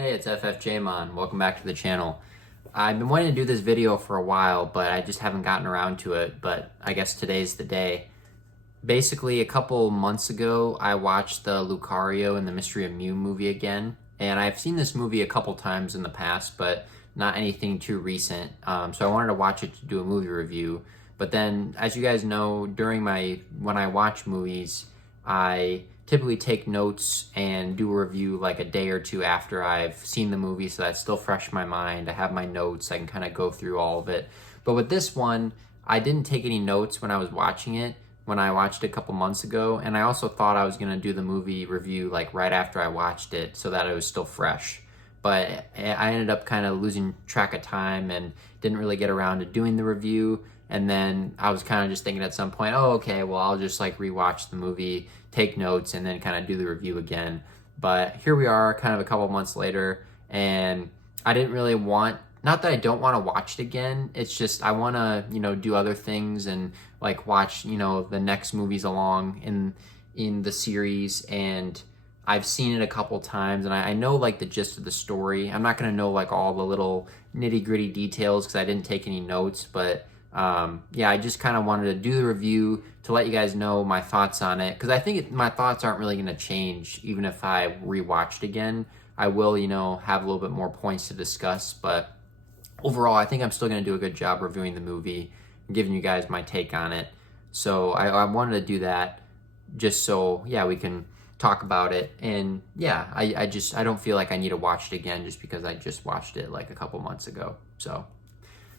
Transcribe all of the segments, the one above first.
Hey, it's FFJmon. Welcome back to the channel. I've been wanting to do this video for a while, but I just haven't gotten around to it, but I guess today's the day. Basically, a couple months ago, I watched the Lucario and the Mystery of Mew movie again, and I've seen this movie a couple times in the past, but not anything too recent, so I wanted to watch it to do a movie review. But then, as you guys know, when I watch movies, I typically take notes and do a review like a day or two after I've seen the movie, so that's still fresh in my mind. I have my notes, I can kind of go through all of it. But with this one, I didn't take any notes when I was watching it, when I watched it a couple months ago, and I also thought I was going to do the movie review like right after I watched it so that it was still fresh. But I ended up kind of losing track of time and didn't really get around to doing the review. And then I was kind of just thinking at some point, oh, okay, well, I'll just like rewatch the movie, take notes, and then kind of do the review again. But here we are kind of a couple months later, and I didn't really want, not that I don't want to watch it again, it's just I want to, do other things and like watch, the next movies along in the series. And I've seen it a couple times, and I know like the gist of the story. I'm not going to know like all the little nitty gritty details because I didn't take any notes, but yeah, I just kind of wanted to do the review to let you guys know my thoughts on it, because I think my thoughts aren't really going to change even if I rewatched again. I will, have a little bit more points to discuss, but overall, I think I'm still going to do a good job reviewing the movie and giving you guys my take on it. So I wanted to do that just so, yeah, we can talk about it. And yeah, I don't feel like I need to watch it again just because I just watched it like a couple months ago. So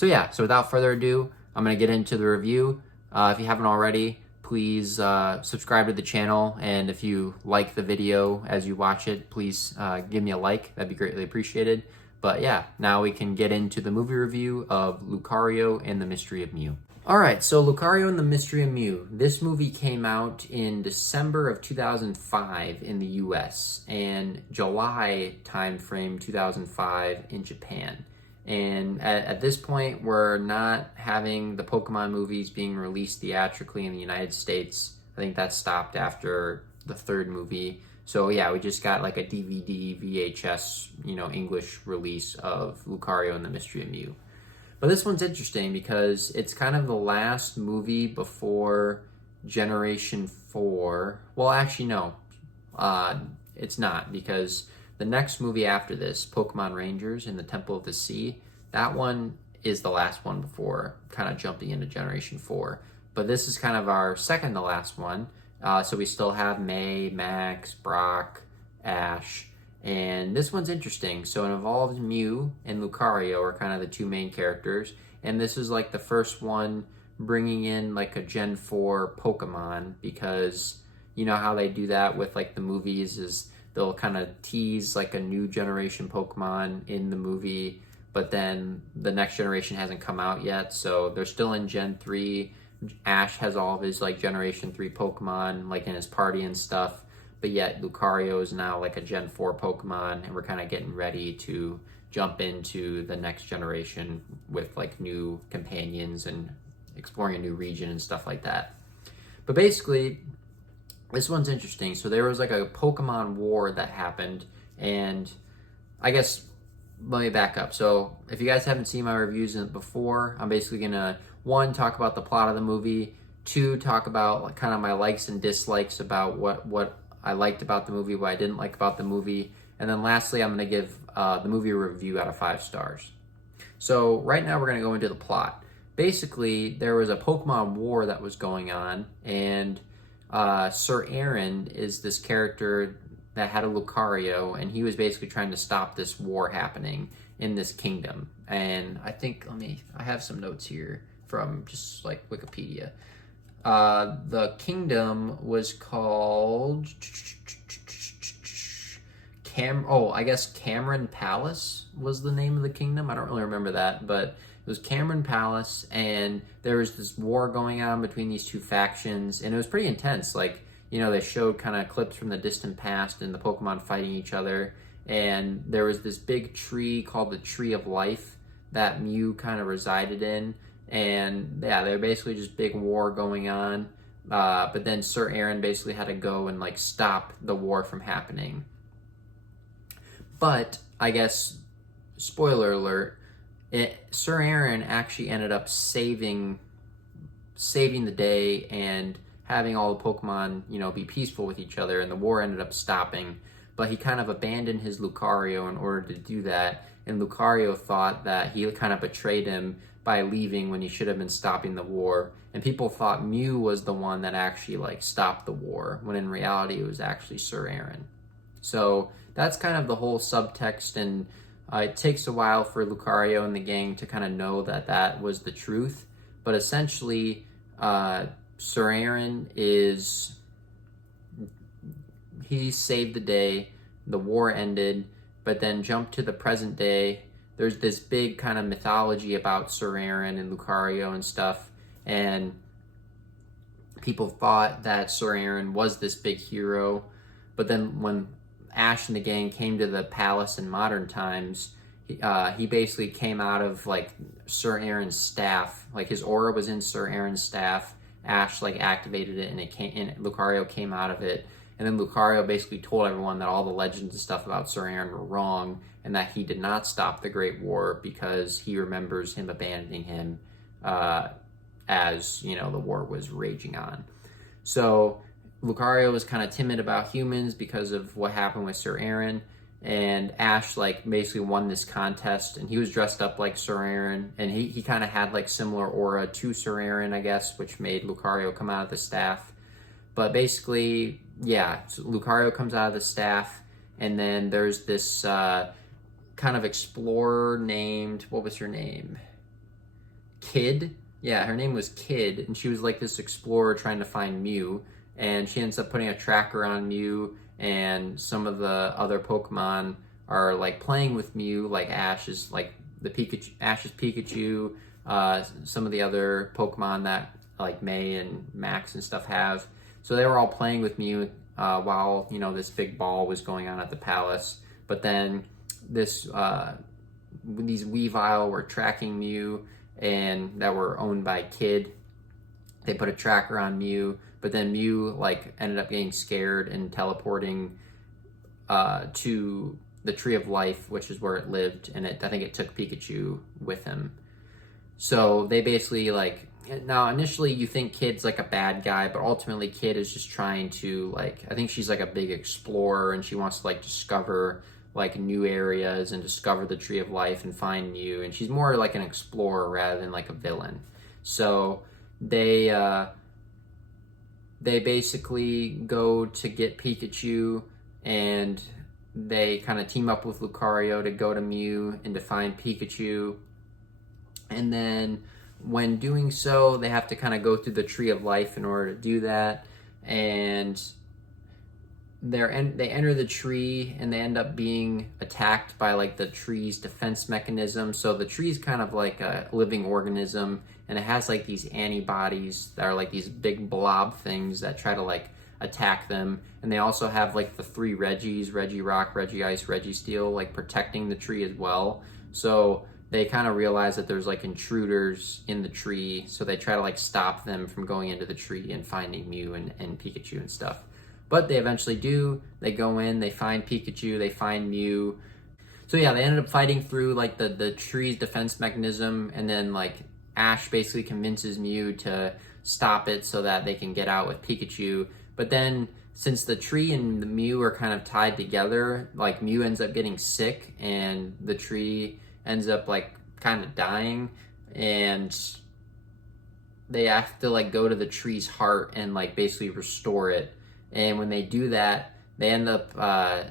yeah, so without further ado, I'm going to get into the review. If you haven't already, please subscribe to the channel. And if you like the video as you watch it, please give me a like. That'd be greatly appreciated. But yeah, now we can get into the movie review of Lucario and the Mystery of Mew. Alright, so Lucario and the Mystery of Mew. This movie came out in December of 2005 in the US and July timeframe 2005 in Japan. And at this point, we're not having the Pokemon movies being released theatrically in the United States. I think that stopped after the third movie. So yeah, we just got like a DVD, VHS, English release of Lucario and the Mystery of Mew. But this one's interesting because it's kind of the last movie before Generation 4. Well, actually, no. It's not, because the next movie after this, Pokemon Rangers in the Temple of the Sea, that one is the last one before kind of jumping into Generation 4. But this is kind of our second to last one. So we still have May, Max, Brock, Ash, and this one's interesting. So it involves Mew and Lucario are kind of the two main characters, and this is like the first one bringing in like a Gen 4 Pokemon, because you know how they do that with like the movies is they'll kind of tease like a new generation Pokemon in the movie, but then the next generation hasn't come out yet, so they're still in Gen 3. Ash has all of his like Generation 3 Pokemon like in his party and stuff, but yet Lucario is now like a Gen 4 Pokemon, and we're kind of getting ready to jump into the next generation with like new companions and exploring a new region and stuff like that. But basically, this one's interesting. So there was like a Pokemon war that happened, and I guess let me back up. So if you guys haven't seen my reviews before, I'm basically gonna, one, talk about the plot of the movie, two, talk about like kind of my likes and dislikes about what I liked about the movie, what I didn't like about the movie, and then lastly, I'm gonna give the movie a review out of 5 stars. So right now we're gonna go into the plot. Basically, there was a Pokemon war that was going on, and Sir Aaron is this character that had a Lucario, and he was basically trying to stop this war happening in this kingdom. And I think, I have some notes here from just like Wikipedia. The kingdom was called I guess Cameron Palace was the name of the kingdom. I don't really remember that, but it was Cameron Palace, and there was this war going on between these two factions, and it was pretty intense. Like, they showed kind of clips from the distant past and the Pokemon fighting each other, and there was this big tree called the Tree of Life that Mew kind of resided in, and yeah, they're basically just big war going on. But then Sir Aaron basically had to go and like stop the war from happening. But I guess, spoiler alert, Sir Aaron actually ended up saving the day and having all the Pokemon, be peaceful with each other, and the war ended up stopping. But he kind of abandoned his Lucario in order to do that, and Lucario thought that he kind of betrayed him by leaving when he should have been stopping the war. And people thought Mew was the one that actually stopped the war, when in reality it was actually Sir Aaron. So that's kind of the whole subtext, and it takes a while for Lucario and the gang to kind of know that that was the truth. But essentially, Sir Aaron he saved the day, the war ended, but then jump to the present day. There's this big kind of mythology about Sir Aaron and Lucario and stuff, and people thought that Sir Aaron was this big hero. But then when Ash and the gang came to the palace in modern times, he basically came out of Sir Aaron's staff. His aura was in Sir Aaron's staff. Ash activated it, and Lucario came out of it. And then Lucario basically told everyone that all the legends and stuff about Sir Aaron were wrong, and that he did not stop the Great War because he remembers him abandoning him as the war was raging on. So Lucario was kind of timid about humans because of what happened with Sir Aaron, and Ash basically won this contest, and he was dressed up like Sir Aaron, and he kind of had similar aura to Sir Aaron, I guess, which made Lucario come out of the staff. But basically, yeah, so Lucario comes out of the staff, and then there's this kind of explorer named, what was her name? Kid? Yeah, her name was Kid, and she was this explorer trying to find Mew, and she ends up putting a tracker on Mew, and some of the other Pokemon are playing with Mew, like Ash's Ash's Pikachu, some of the other Pokemon that May and Max and stuff have. So they were all playing with Mew while this big ball was going on at the palace. But then these Weavile were tracking Mew, and that were owned by Kid. They put a tracker on Mew, but then Mew ended up getting scared and teleporting to the Tree of Life, which is where it lived, and I think it took Pikachu with him. So they basically now initially you think Kid's a bad guy, but ultimately Kid is just trying to I think she's a big explorer, and she wants to discover new areas and discover the Tree of Life and find Mew, and she's more an explorer rather than a villain. So they basically go to get Pikachu, and they kind of team up with Lucario to go to Mew and to find Pikachu. And then when doing so, they have to kind of go through the Tree of Life in order to do that. And they enter the tree, and they end up being attacked by the tree's defense mechanism. So the tree's kind of like a living organism, and it has these antibodies that are these big blob things that try to attack them. And they also have the three Reggies, Regirock, Regice, Registeel, protecting the tree as well. So they kind of realize that there's intruders in the tree, so they try to stop them from going into the tree and finding Mew and Pikachu and stuff. But they eventually do. They go in, they find Pikachu, they find Mew. So yeah, they ended up fighting through the tree's defense mechanism, and then Ash basically convinces Mew to stop it so that they can get out with Pikachu. But then, since the tree and the Mew are kind of tied together, Mew ends up getting sick, and the tree ends up kind of dying, and they have to go to the tree's heart and basically restore it. And when they do that, they end up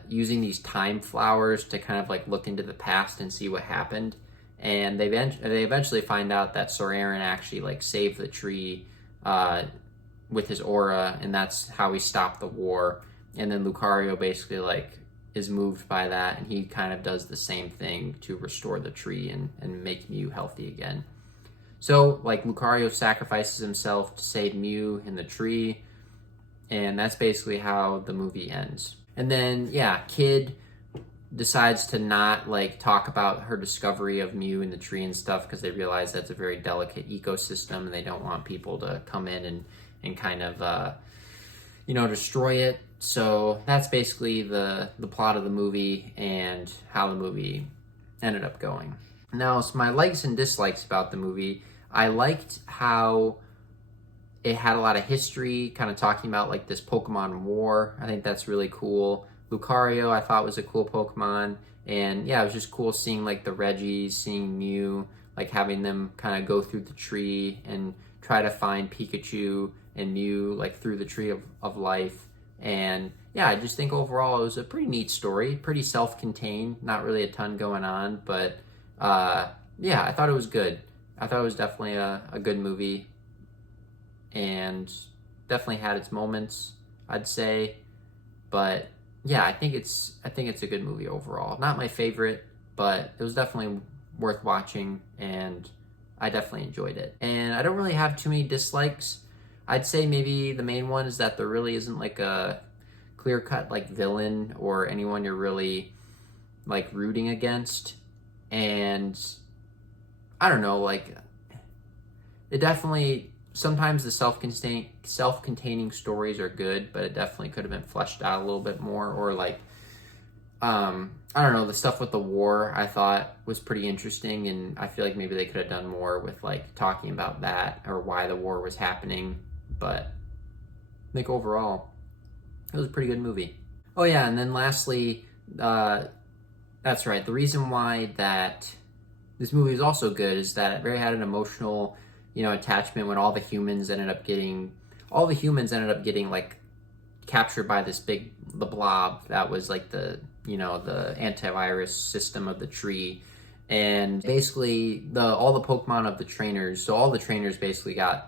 using these time flowers to kind of look into the past and see what happened. And they eventually find out that Sir Aaron actually saved the tree with his aura, and that's how he stopped the war. And then Lucario basically is moved by that, and he kind of does the same thing to restore the tree and make Mew healthy again. So Lucario sacrifices himself to save Mew in the tree, and that's basically how the movie ends. And then yeah, Kid decides to not talk about her discovery of Mew in the tree and stuff, because they realize that's a very delicate ecosystem, and they don't want people to come in and kind of destroy it. So that's basically the plot of the movie and how the movie ended up going. Now, so my likes and dislikes about the movie, I liked how it had a lot of history, kind of talking about like this Pokemon war. I think that's really cool. Lucario, I thought was a cool Pokemon. And yeah, it was just cool seeing like the Reggies, seeing Mew, like having them kind of go through the tree and try to find Pikachu and Mew like through the tree of life. And yeah, I just think overall it was a pretty neat story, pretty self-contained, not really a ton going on, but yeah, I thought it was good. I thought it was definitely a good movie and definitely had its moments, I'd say. But yeah, I think it's a good movie overall. Not my favorite, but it was definitely worth watching and I definitely enjoyed it. And I don't really have too many dislikes. I'd say maybe the main one is that there really isn't like a clear-cut like villain or anyone you're really like rooting against. And I don't know, like it definitely, sometimes the self-containing stories are good, but it definitely could have been fleshed out a little bit more. Or like I don't know, the stuff with the war I thought was pretty interesting, and I feel like maybe they could have done more with like talking about that or why the war was happening. But I think overall it was a pretty good movie. Oh yeah, and then lastly, that's right, the reason why that this movie is also good is that it really had an emotional, attachment when all the humans ended up getting like captured by the blob that was like the antivirus system of the tree. And basically all the Pokemon of the trainers, so all the trainers basically got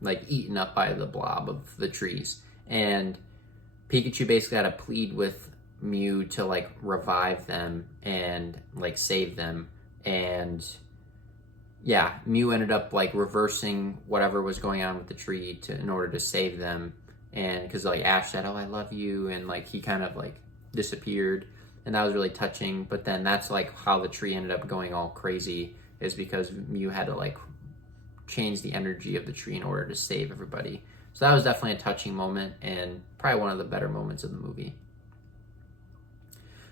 like eaten up by the blob of the trees. And Pikachu basically had to plead with Mew to like revive them and like save them. And yeah, Mew ended up like reversing whatever was going on with the tree in order to save them. And because like Ash said, "Oh, I love you," and like he kind of like disappeared, and that was really touching. But then that's like how the tree ended up going all crazy, is because Mew had to like change the energy of the tree in order to save everybody. So that was definitely a touching moment and probably one of the better moments of the movie.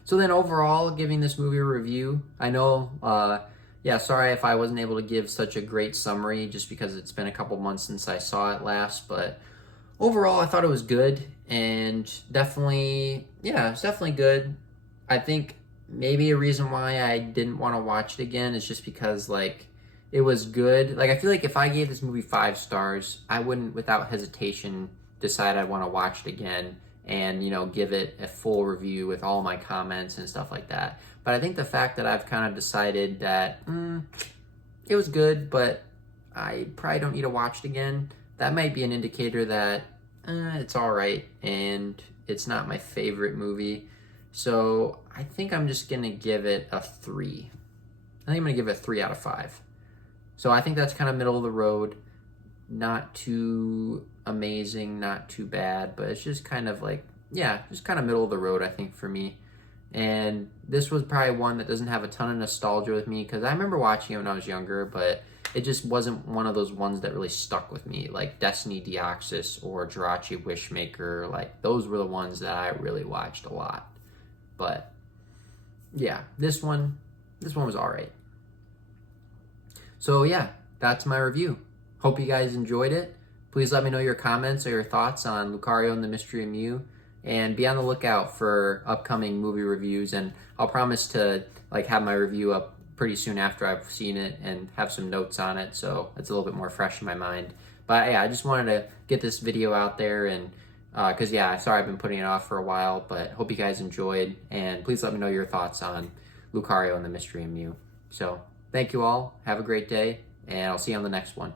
So then overall, giving this movie a review, I know, sorry if I wasn't able to give such a great summary just because it's been a couple months since I saw it last, but overall I thought it was good and definitely, it's definitely good. I think maybe a reason why I didn't want to watch it again is just because like it was good. Like I feel like if I gave this movie 5 stars, I wouldn't without hesitation decide I'd want to watch it again and give it a full review with all my comments and stuff like that. But I think the fact that I've kind of decided that it was good, but I probably don't need to watch it again, that might be an indicator that it's all right and it's not my favorite movie. So I think I'm just gonna give it a 3. I think I'm gonna give it a 3 out of 5. So I think that's kind of middle of the road. Not too amazing, not too bad, but it's just kind of like, just kind of middle of the road, I think, for me. And this was probably one that doesn't have a ton of nostalgia with me because I remember watching it when I was younger, but it just wasn't one of those ones that really stuck with me, like Destiny Deoxys or Jirachi Wishmaker. Like those were the ones that I really watched a lot. But yeah, this one was all right. So yeah, that's my review. Hope you guys enjoyed it. Please let me know your comments or your thoughts on Lucario and the Mystery of Mew, and be on the lookout for upcoming movie reviews. And I'll promise to like have my review up pretty soon after I've seen it and have some notes on it, so it's a little bit more fresh in my mind. But yeah, I just wanted to get this video out there, and because sorry I've been putting it off for a while, but hope you guys enjoyed, and please let me know your thoughts on Lucario and the Mystery of Mew. So thank you all, have a great day, and I'll see you on the next one.